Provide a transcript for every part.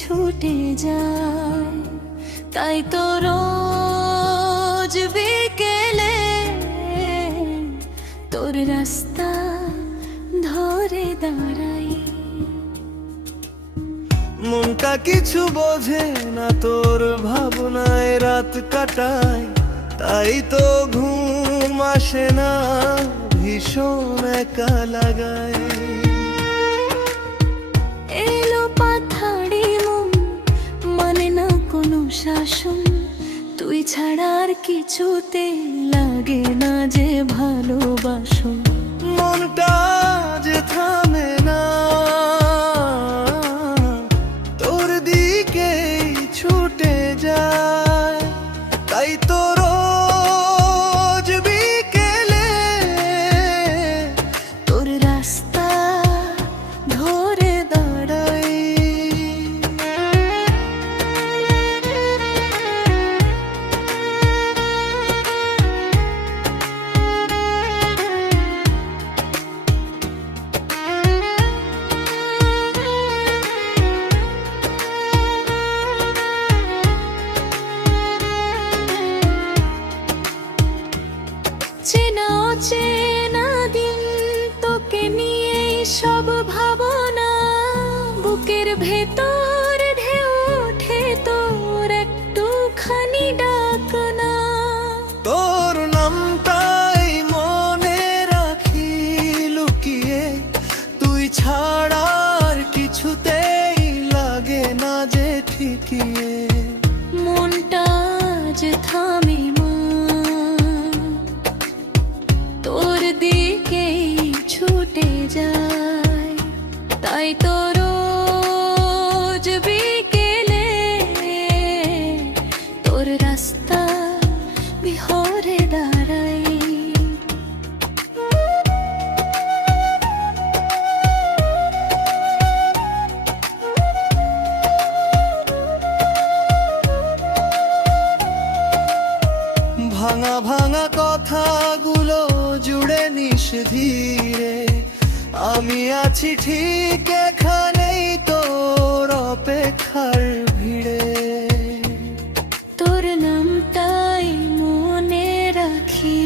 ছুটে যায়। তাই তো রোজ বিকেলে তোর রাস্তা ধরে দাঁড়াই। মনটা কিছু বোঝে না তোর ভাবনায় রাত কাটায়, তাই তো ঘুম আসে না, ভীষণ একা লাগায়। এলো পাথাড়ি মন, মানে না কোনো শাসন, তুই ছাড়া আর কিছুতে লাগে না যে ভালোবাসন। মনটা যে থামে না, তোর দিকে ছুটে যায়। তাই তো রোজ বিকেলে তোর রাস্তা ধরে দাঁড়াই। চেনা অচেনা দিন, তোকে নিয়ে সব ভাবনা, বুকের ভেতর ঢেউ ওঠে তোর একটুখানি ডাকনা। তোর নামটাই মনে রাখি লুকিয়ে, তুই ছাড়া আর কিছুতেই লাগে না যে ঠিকিয়ে। মনটা যে থামে মা, তোর দিকেই ছুটে যায়। তাই তো রোজ বিকেলে তোর রাস্তা বিহরে দাঁড়াই। ভাঙা ভাঙা কথাগুলো জুড়ে নিস ধীরে, আমি আছি ঠিক এখানেই তোর অপেক্ষার ভিড়ে। তোর নামটাই মনে রাখি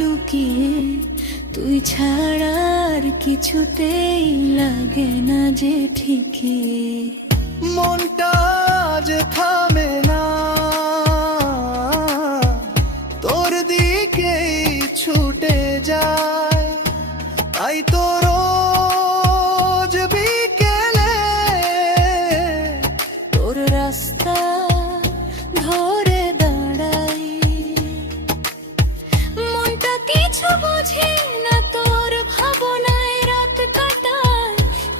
লুকিয়ে, তুই ছাড়া আর কিছুতেই লাগে না যে ঠিকই। মনটা যে থামে না, তোর দিকেই ছুটে যায়। তাই তো রোজ বিকেলে তোর রাস্তা ধরে দাঁড়াই। মনটা কিছু বোঝে না তোর ভাবনায় রাত কাটায়,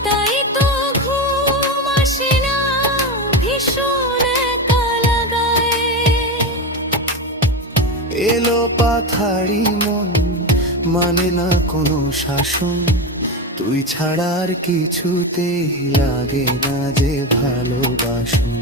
তাই তো ঘুম আসে না, ভীষণ একা লাগায়। এলো পাথাড়ি মন, মানে না কোনো শাসন, তুই ছাড়া আর কিছুতেই লাগে না যে ভালোবাসন।